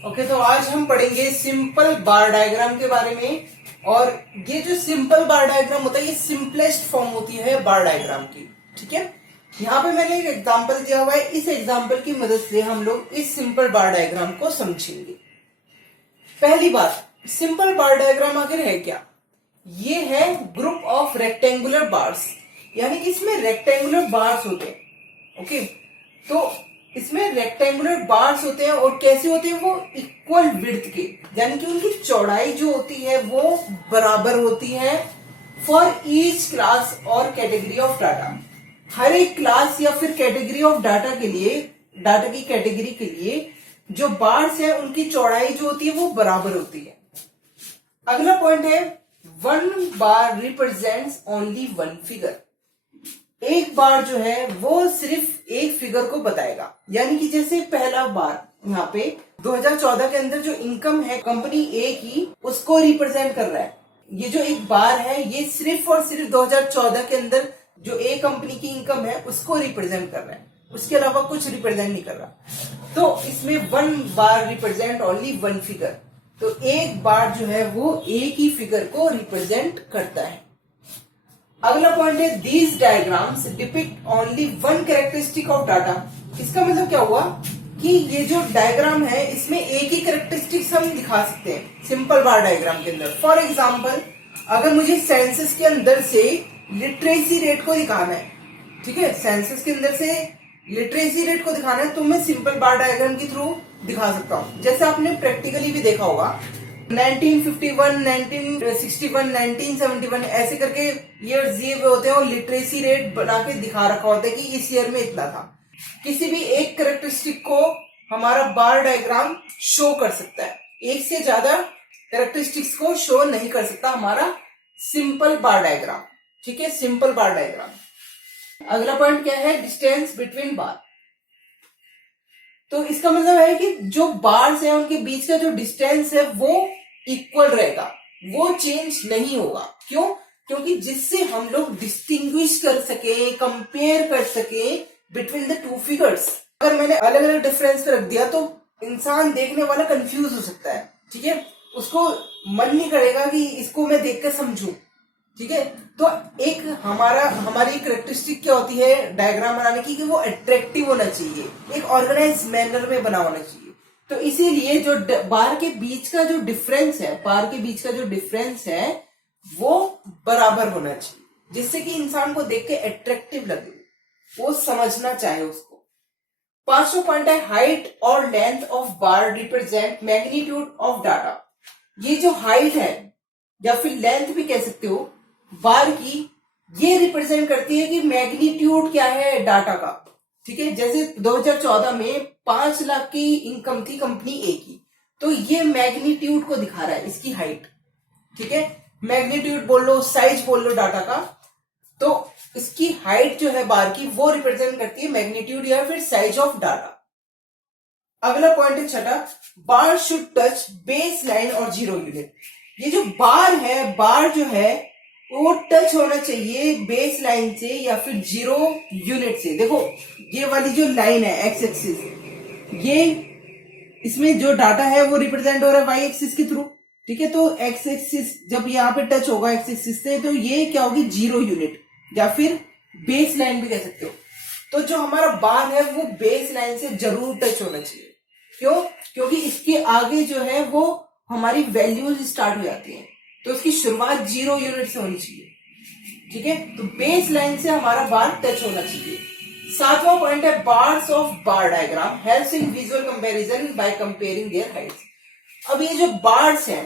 Okay, तो आज हम पढ़ेंगे सिंपल बार डायग्राम के बारे में। और ये जो सिंपल बार डायग्राम होता है ये सिंपलेस्ट फॉर्म होती है बार डायग्राम की। ठीक है, यहाँ पे मैंने एक एग्जांपल दिया हुआ है, इस एग्जांपल की मदद से हम लोग इस सिंपल बार डायग्राम को समझेंगे। पहली बात, सिंपल बार डायग्राम आखिर है क्या? ये है ग्रुप ऑफ रेक्टेंगुलर बार्स, यानी कि इसमें रेक्टेंगुलर बार्स होते हैं। ओके, तो इसमें रेक्टेंगुलर बार्स होते हैं और कैसे होते हैं? वो इक्वल विड्थ के, यानी कि उनकी चौड़ाई जो होती है वो बराबर होती है फॉर ईच क्लास और कैटेगरी ऑफ डाटा। हर एक क्लास या फिर कैटेगरी ऑफ डाटा के लिए, डाटा की कैटेगरी के लिए जो बार्स है उनकी चौड़ाई जो होती है वो बराबर होती है। अगला पॉइंट है, one bar represents only one figure. एक बार जो है वो सिर्फ एक फिगर को बताएगा, यानी कि जैसे पहला बार यहाँ पे 2014 के अंदर जो इनकम है कंपनी ए की, उसको रिप्रेजेंट कर रहा है। ये जो एक बार है ये सिर्फ और सिर्फ 2014 के अंदर जो ए कंपनी की इनकम है उसको रिप्रेजेंट कर रहा है, उसके अलावा कुछ रिप्रेजेंट नहीं कर रहा। तो इसमें one bar represent only one figure, तो एक बार जो है वो एक ही फिगर को रिप्रेजेंट करता है। अगला पॉइंट है, these diagrams depict only one characteristic of data. इसका मतलब क्या हुआ कि ये जो डायग्राम है इसमें एक ही कैरेक्टरिस्टिक्स हम दिखा सकते हैं सिंपल बार डायग्राम के अंदर। फॉर एग्जांपल, अगर मुझे सेंसस के अंदर से लिटरेसी रेट को दिखाना है, ठीक है, सेंसस के अंदर से लिटरेसी रेट को दिखाना है तो मैं सिंपल बार डायग्राम के थ्रू दिखा सकता हूं। जैसे आपने प्रैक्टिकली भी देखा होगा 1951, 1961, 1971 ऐसे करके ईयर्स दिए हुए होते हैं और लिटरेसी रेट बना के दिखा रखा होता है कि इस ईयर में इतना था। किसी भी एक कैरेक्टरिस्टिक को हमारा बार डायग्राम शो कर सकता है, एक से ज्यादा कैरेक्टरिस्टिक्स को शो नहीं कर सकता हमारा सिंपल बार डायग्राम। ठीक है, सिंपल बार डायग्राम। अगला पॉइंट क्या है, डिस्टेंस बिटवीन बार। तो इसका मतलब है कि जो बार्स है उनके बीच का जो डिस्टेंस है वो इक्वल रहेगा, वो चेंज नहीं होगा। क्यों? क्योंकि जिससे हम लोग डिस्टिंग्विश कर सके, कंपेयर कर सके बिटवीन द टू फिगर्स। अगर मैंने अलग अलग डिफरेंस रख दिया तो इंसान देखने वाला कंफ्यूज हो सकता है। ठीक है, उसको मन नहीं करेगा कि इसको मैं देख कर समझूं। ठीक है, तो एक हमारी कैरेक्टरिस्टिक क्या होती है डायग्राम बनाने की कि वो अट्रैक्टिव होना चाहिए, एक ऑर्गेनाइज मैनर में बना होना चाहिए। तो इसीलिए जो बार के बीच का जो डिफरेंस है, बार के बीच का जो डिफरेंस है वो बराबर होना चाहिए, जिससे कि इंसान को देख के अट्रैक्टिव लगे, वो समझना चाहे उसको। पांचवा पॉइंट है, हाइट और length of bar represent magnitude of data. ये जो हाइट है या फिर लेंथ भी कह सकते हो बार की, ये रिप्रेजेंट करती है कि मैग्नीट्यूड क्या है डाटा का। ठीक है, जैसे 2014 में 5 लाख की इनकम थी कंपनी ए की, तो ये मैग्नीट्यूड को दिखा रहा है, इसकी हाइट। ठीक है, मैग्नीट्यूड बोल लो, साइज बोल लो डाटा का, तो इसकी हाइट जो है बार की वो रिप्रेजेंट करती है मैग्नीट्यूड या फिर साइज ऑफ डाटा। अगला पॉइंट है छठा, bar should touch base line और जीरो यूनिट। ये जो बार है, बार जो है वो टच होना चाहिए बेस लाइन से या फिर जीरो यूनिट से। देखो ये वाली जो लाइन है एक्स एक्सिस, ये इसमें जो डाटा है वो रिप्रेजेंट हो रहा है वाई एक्सिस के थ्रू। ठीक है, तो एक्स एक्सिस जब यहाँ पे टच होगा एक्स एक्सिस से तो ये क्या होगी, जीरो यूनिट या फिर बेस लाइन भी कह सकते हो। तो जो हमारा बार है वो बेस लाइन से जरूर टच होना चाहिए। क्यों? क्योंकि इसके आगे जो है वो हमारी वैल्यूज स्टार्ट हो जाती है, तो इसकी शुरुआत जीरो यूनिट से होनी चाहिए। ठीक है, तो बेस लाइन से हमारा बार टच होना चाहिए। सातवां पॉइंट है, bars of bar diagram helps in visual comparison by comparing there Heights. अब ये जो बार्स हैं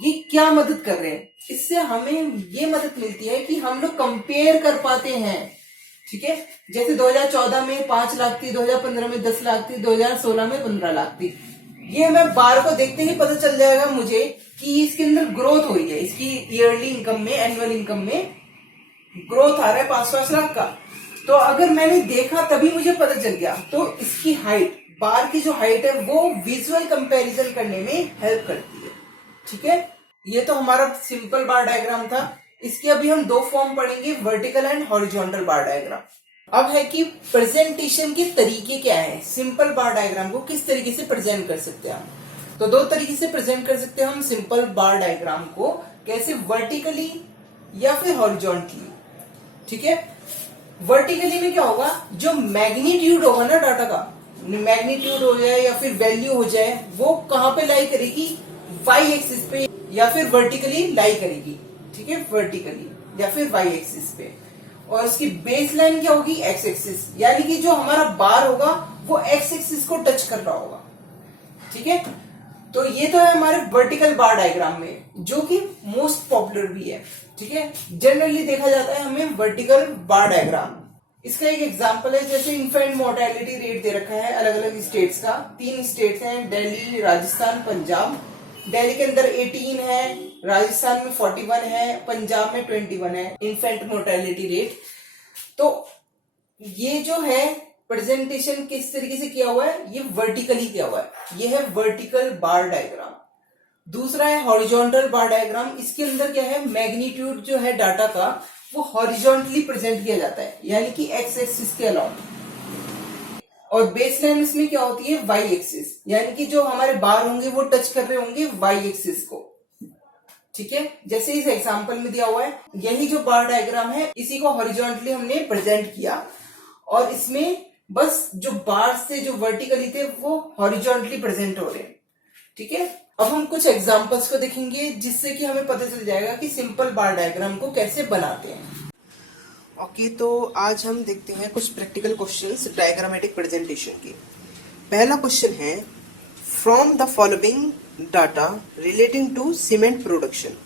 ये क्या मदद कर रहे हैं? इससे हमें ये मदद मिलती है कि हम लोग कंपेयर कर पाते हैं। ठीक है, जैसे 2014 में 5 लाख थी, 2015 में 10 लाख थी, 2016 में 15 लाख थी। ये मैं बार को देखते ही पता चल जाएगा मुझे कि इसके अंदर ग्रोथ हुई है, इसकी ईयरली इनकम में, एनुअल इनकम में ग्रोथ आ रहा है 5-5 लाख का। तो अगर मैंने देखा तभी मुझे पता चल गया, तो इसकी हाइट, बार की जो हाइट है वो विजुअल कंपैरिजन करने में हेल्प करती है। ठीक है, ये तो हमारा सिंपल बार डायग्राम था। इसके अभी हम 2 फॉर्म पढ़ेंगे, vertical and horizontal bar diagram. अब है कि प्रेजेंटेशन के तरीके क्या है, सिंपल बार डायग्राम को किस तरीके से प्रेजेंट कर सकते हैं हम। तो दो तरीके से प्रेजेंट कर सकते हैं हम सिंपल बार डायग्राम को, कैसे वर्टिकली या फिर हॉरिजॉन्टली। ठीक है, वर्टिकली में क्या होगा, जो मैग्नीट्यूड होगा ना डाटा का, मैग्नीट्यूड हो जाए या फिर वैल्यू हो जाए, वो कहां पे लाई करेगी, वाई एक्सिस पे या फिर वर्टिकली लाई करेगी। ठीक है, वर्टिकली या फिर वाई एक्सिस पे, और उसकी बेस लाइन क्या होगी, एक्स एक्सिस, यानी कि जो हमारा बार होगा वो एक्स एक्सिस को टच कर रहा होगा। ठीक है, तो ये तो है हमारे वर्टिकल बार डायग्राम में, जो कि मोस्ट पॉपुलर भी है। ठीक है, जनरली देखा जाता है हमें वर्टिकल बार डायग्राम। इसका एक एग्जांपल है, जैसे इन्फेंट मोर्टेलिटी रेट दे रखा है अलग अलग स्टेट्स का। 3 स्टेट्स हैं, दिल्ली, राजस्थान, पंजाब। दिल्ली के अंदर 18 है, राजस्थान में 41 है, पंजाब में 21 है इन्फेंट मोर्टेलिटी रेट। तो ये जो है प्रेजेंटेशन किस तरीके से किया हुआ है, ये वर्टिकली किया हुआ है, ये है वर्टिकल बार डायग्राम। दूसरा है हॉरिजॉन्टल बार डायग्राम। इसके अंदर क्या है, मैग्नीट्यूड जो है डाटा का वो हॉरिजॉन्टली प्रेजेंट किया जाता है, यानी कि एक्स एक्सिस के अलावा, और बेस लाइन इसमें क्या होती है, वाई एक्सिस, यानी कि जो हमारे बार होंगे वो टच कर रहे होंगे वाई एक्सिस को। ठीक है, जैसे इस एग्जांपल में दिया हुआ है, यही जो बार डायग्राम है इसी को हॉरिजॉन्टली हमने प्रेजेंट किया, और इसमें बस जो बार से जो वर्टिकली थे वो हॉरिजॉन्टली प्रेजेंट हो रहे हैं। ठीक है, अब हम कुछ एग्जांपल्स को देखेंगे जिससे कि हमें पता चल जाएगा कि सिंपल बार डायग्राम को कैसे बनाते हैं। ओके, तो आज हम देखते हैं कुछ प्रैक्टिकल क्वेश्चंस डायग्रामेटिक प्रेजेंटेशन के। पहला क्वेश्चन है, from the following data relating to cement production.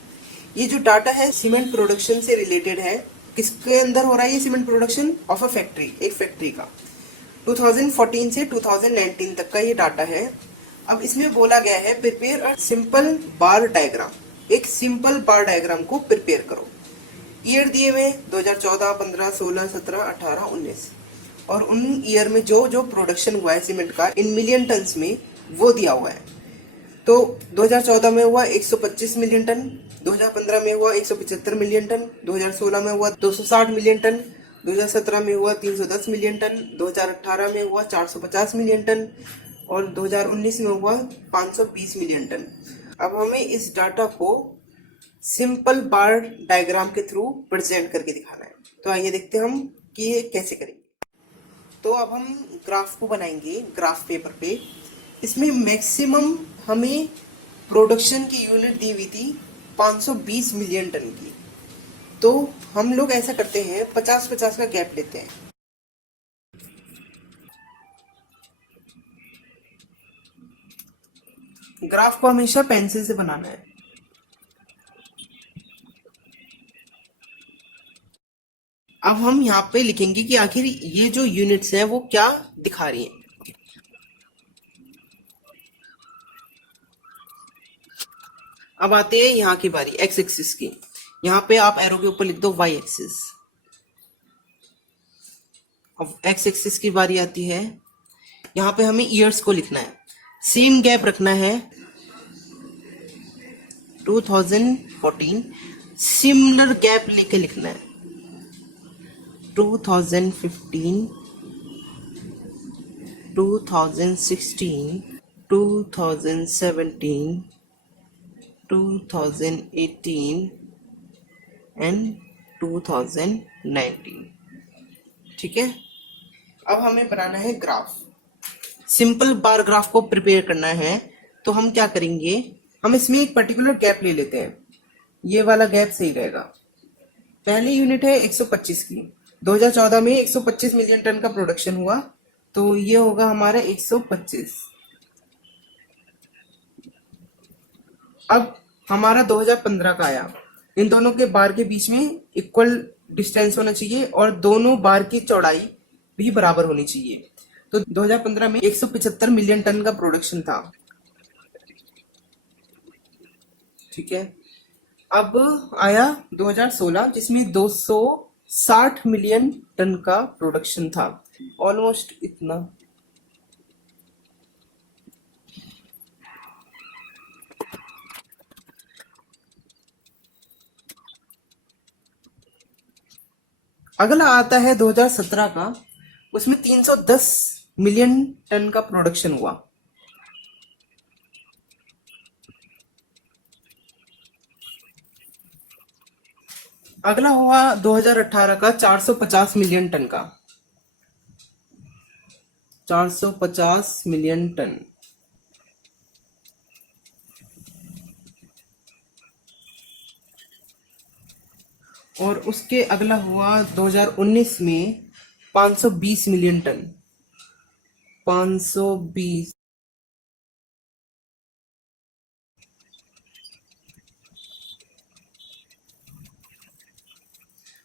ये जो डाटा है सीमेंट प्रोडक्शन से रिलेटेड है। किसके अंदर हो रहा है ये cement production, of a factory, एक फैक्ट्री का। 2014 से 2019 तक का ये डाटा है। अब इसमें बोला गया है prepare a simple bar diagram, एक सिंपल बार डायग्राम को प्रिपेयर करो। ईयर दिए हुए 2014, 15, 16, 17, 18, 19, और उन ईयर में जो जो प्रोडक्शन हुआ है सीमेंट का इन मिलियन टन्स में वो दिया हुआ है। तो 2014 में हुआ 125 मिलियन टन, 2015 में हुआ 175 मिलियन टन, 2016 में हुआ 260 मिलियन टन, 2017 में हुआ 310 मिलियन टन, 2018 में हुआ 450 मिलियन टन, और 2019 में हुआ 520 मिलियन टन। अब हमें इस डाटा को सिंपल बार डायग्राम के थ्रू प्रेजेंट करके दिखाना है। तो आइए देखते हैं हम कि ये कैसे करेंगे। तो अब हम ग्राफ को बनाएंगे ग्राफ पेपर पे। इसमें मैक्सिमम हमें प्रोडक्शन की यूनिट दी हुई थी 520 मिलियन टन की। तो हम लोग ऐसा करते हैं 50-50 का गैप लेते हैं। ग्राफ को हमेशा पेंसिल से बनाना है। अब हम यहाँ पे लिखेंगे कि आखिर ये जो यूनिट्स हैं वो क्या दिखा रही हैं। अब आते हैं यहाँ की बारी एक्स एक्सिस की। यहाँ पे आप एरो के ऊपर लिख दो वाई एक्सिस। अब एक्स एक्सिस की बारी आती है, यहाँ पे हमें ईयर्स को लिखना है, सेम गैप रखना है 2014, सिमिलर गैप लेके लिखना है 2015, 2016, 2017, 2018 एंड 2019। ठीक है, अब हमें बनाना है ग्राफ, सिंपल बार ग्राफ को प्रिपेयर करना है। तो हम क्या करेंगे, हम इसमें एक पर्टिकुलर गैप ले लेते हैं, ये वाला गैप सही रहेगा। पहली यूनिट है 125 की, 2014 में 125 मिलियन टन का प्रोडक्शन हुआ, तो ये होगा हमारा 125। अब हमारा 2015 का आया, इन दोनों के बार के बीच में इक्वल डिस्टेंस होना चाहिए और दोनों बार की चौड़ाई भी बराबर होनी चाहिए। तो 2015 में 175 मिलियन टन का प्रोडक्शन था। ठीक है, अब आया 2016 जिसमें 260 मिलियन टन का प्रोडक्शन था, ऑलमोस्ट इतना। अगला आता है 2017 का, उसमें 310 मिलियन टन का प्रोडक्शन हुआ। अगला हुआ 2018 का 450 मिलियन टन का, 450 मिलियन टन। और उसके अगला हुआ 2019 में 520 मिलियन टन, 520।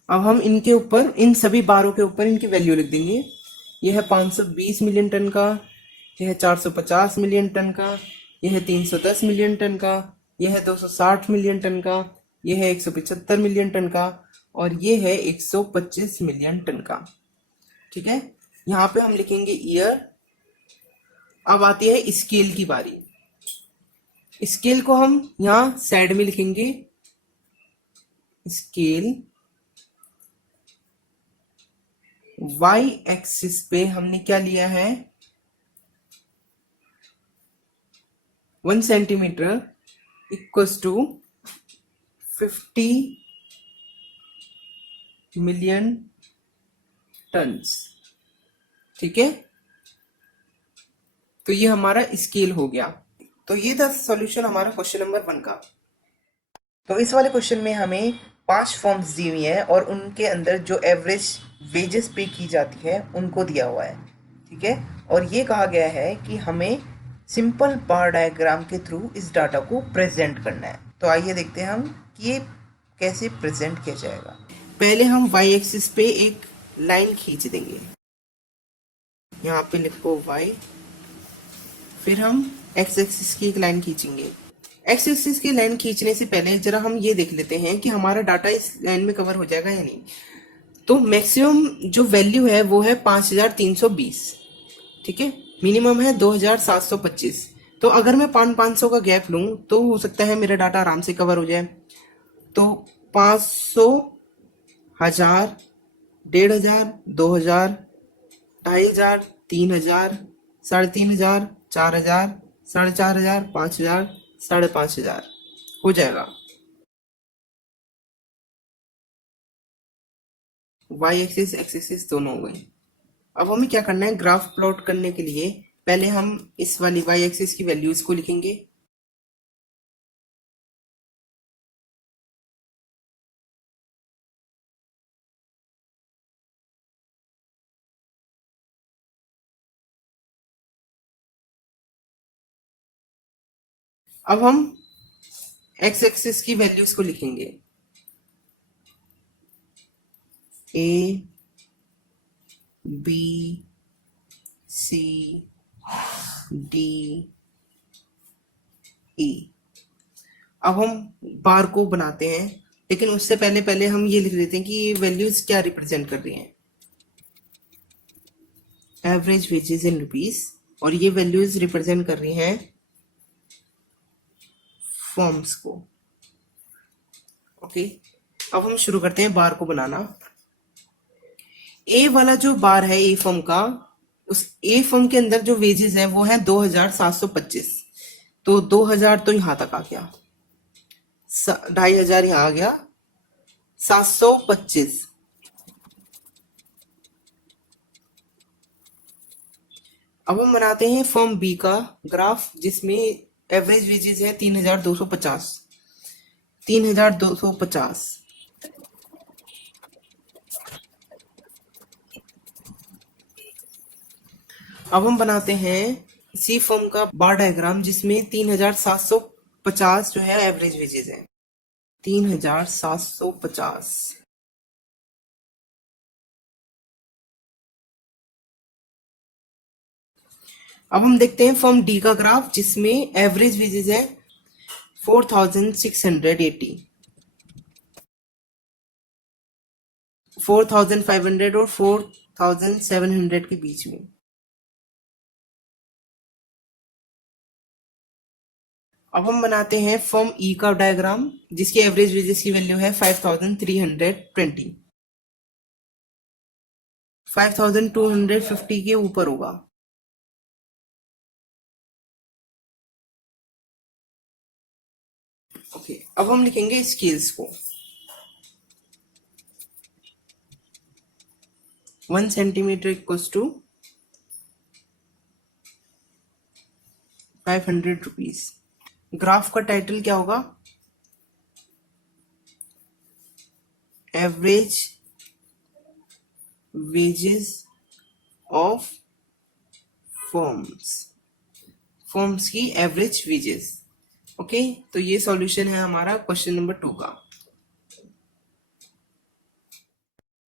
अब हम इनके ऊपर, इन सभी बारों के ऊपर इनकी वैल्यू लिख देंगे। यह है 520 मिलियन टन का, यह है 450 मिलियन टन का, यह है 310 मिलियन टन का, यह है 260 मिलियन टन का, यह है 175 मिलियन टन का, और यह है 125 मिलियन टन का। ठीक है, यहाँ पे हम लिखेंगे ईयर। अब आती है स्केल की बारी। स्केल को हम यहाँ साइड में लिखेंगे, स्केल। वाई एक्सिस पे हमने क्या लिया है, 1 centimetre equals to 50 million tons. ठीक है, तो ये हमारा स्केल हो गया। तो ये था सॉल्यूशन हमारा क्वेश्चन नंबर 1 का। तो इस वाले क्वेश्चन में हमें 5 फॉर्म्स दी हुई हैं और उनके अंदर जो एवरेज वेजेस पे की जाती है उनको दिया हुआ है। ठीक है, और ये कहा गया है कि हमें सिंपल बार डायग्राम के थ्रू इस डाटा को प्रेजेंट करना है। तो आइए देखते हैं हम कि ये कैसे प्रेजेंट किया जाएगा। पहले हम वाई एक्सिस पे एक लाइन खींच देंगे, यहाँ पे लिखो वाई, फिर हम एक्स एक्सिस की एक लाइन खींचेंगे। एक्स एक्सिस की लाइन खींचने से पहले जरा हम ये देख लेते हैं कि हमारा डाटा इस लाइन में कवर हो जाएगा या नहीं। तो मैक्सिमम जो वैल्यू है वो है 5320। ठीक है, मिनिमम है 2725। तो अगर मैं 500 का गैप लूं तो हो सकता है मेरा डाटा आराम से कवर हो जाए। तो 500, 1000, 1500, 2000, 2500, 3000, 3500, 4000, 4500, 5000, 5500 हो जाएगा। वाई एक्सिस एक्स एक्सिस दोनों हो गए। अब हमें क्या करना है, ग्राफ प्लॉट करने के लिए पहले हम इस वाली वाई एक्सिस की वैल्यूज को लिखेंगे। अब हम एक्स एक्सिस की वैल्यूज को लिखेंगे, A B C D E. अब हम बार को बनाते हैं, लेकिन उससे पहले पहले हम ये लिख देते हैं कि ये वैल्यूज क्या रिप्रेजेंट कर रही हैं। एवरेज वेजेस इन रुपीस, और ये वैल्यूज रिप्रेजेंट कर रही हैं फॉर्म्स को। ओके, अब हम शुरू करते हैं बार को बनाना। ए वाला जो बार है ए फर्म का, उस ए फर्म के अंदर जो वेजेस है वो है 2725। तो 2000 तो यहां तक आ गया, 2500 यहां आ गया, 725। अब हम बनाते हैं फर्म बी का ग्राफ, जिसमें एवरेज वेजेस है 3250, 3250। अब हम बनाते हैं सी फर्म का बार डायग्राम, जिसमें 3750 जो है एवरेज वेजेस है, 3750। अब हम देखते हैं फर्म डी का ग्राफ, जिसमें एवरेज वेजेस है 4680, 4500 और 4700 के बीच में। अब हम बनाते हैं फर्म ई का डायग्राम, जिसकी एवरेज वेजेस की वैल्यू है 5320, 5250 के ऊपर होगा। ओके, अब हम लिखेंगे स्केल्स को। 1 centimetre equals to 500 rupees. Graph का टाइटल क्या होगा? Average wages of firms, firms की एवरेज वेजेस। ओके, तो ये सॉल्यूशन है हमारा क्वेश्चन नंबर 2 का।